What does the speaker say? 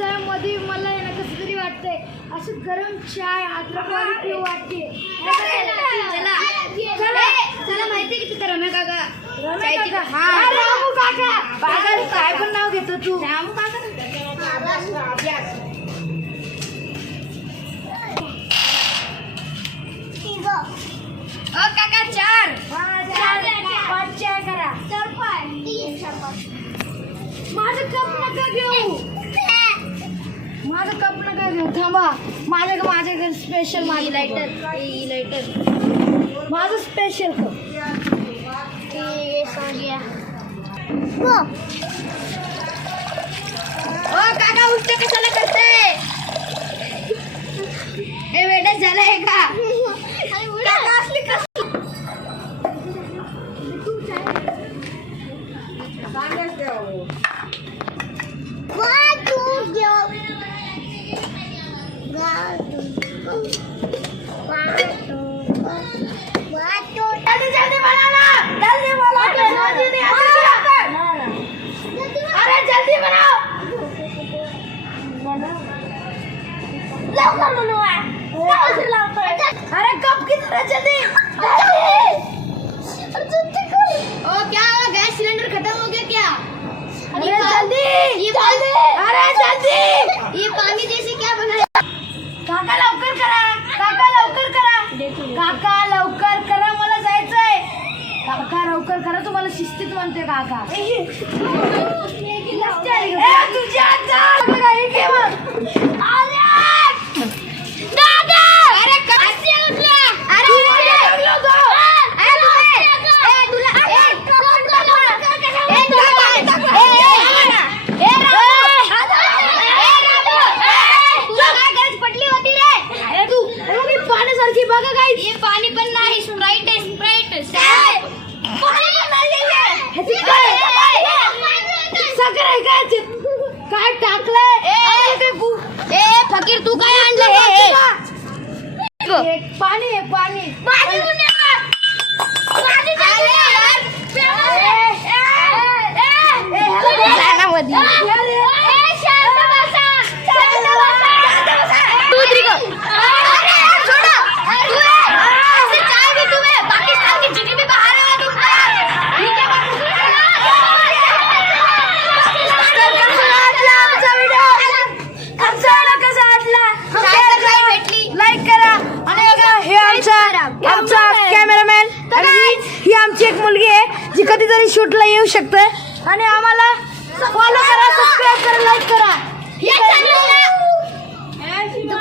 मध्ये मला आहे ना कसं तरी वाटतंय, असं गरम चाय अद्रकवाली पिऊ वाटते. चला माहिती की तुझा रम्या काका रामू काका पागल काय पण नाव घेतो तू. रामू काका काका चार पाच चाय करा. माझं कप नका घेऊ, माझं कप नका घेऊ. थांबा, माझ्याकडे स्पेशल माझी लाइटर माझं स्पेशल कप. ओ काका उलट कशाला करते? हे वेडा झालाय का? काका असली कसं जल्दी बनाओ. लवकर बनवा. अरे कप कितना जल्दी. ओ क्या हुआ? गैस सिलेंडर खत्म हो गया क्या? अरे जल्दी जल्दी. अरे जल्दी. ये पानी जैसे क्या बनाया? काका लवकर करा, काका लवकर करा, काका लवकर करा, मला जायचंय. काका लवकर करा, तुम्हाला शिस्तीत म्हणते काका. तुझ्या पाण्यासारखी बघा काय. ये पाणी पण नाही, स्प्राइट आहे. काय टाकलंय. ए फकीर तू काय आणलं? पाणी आहे पाणी.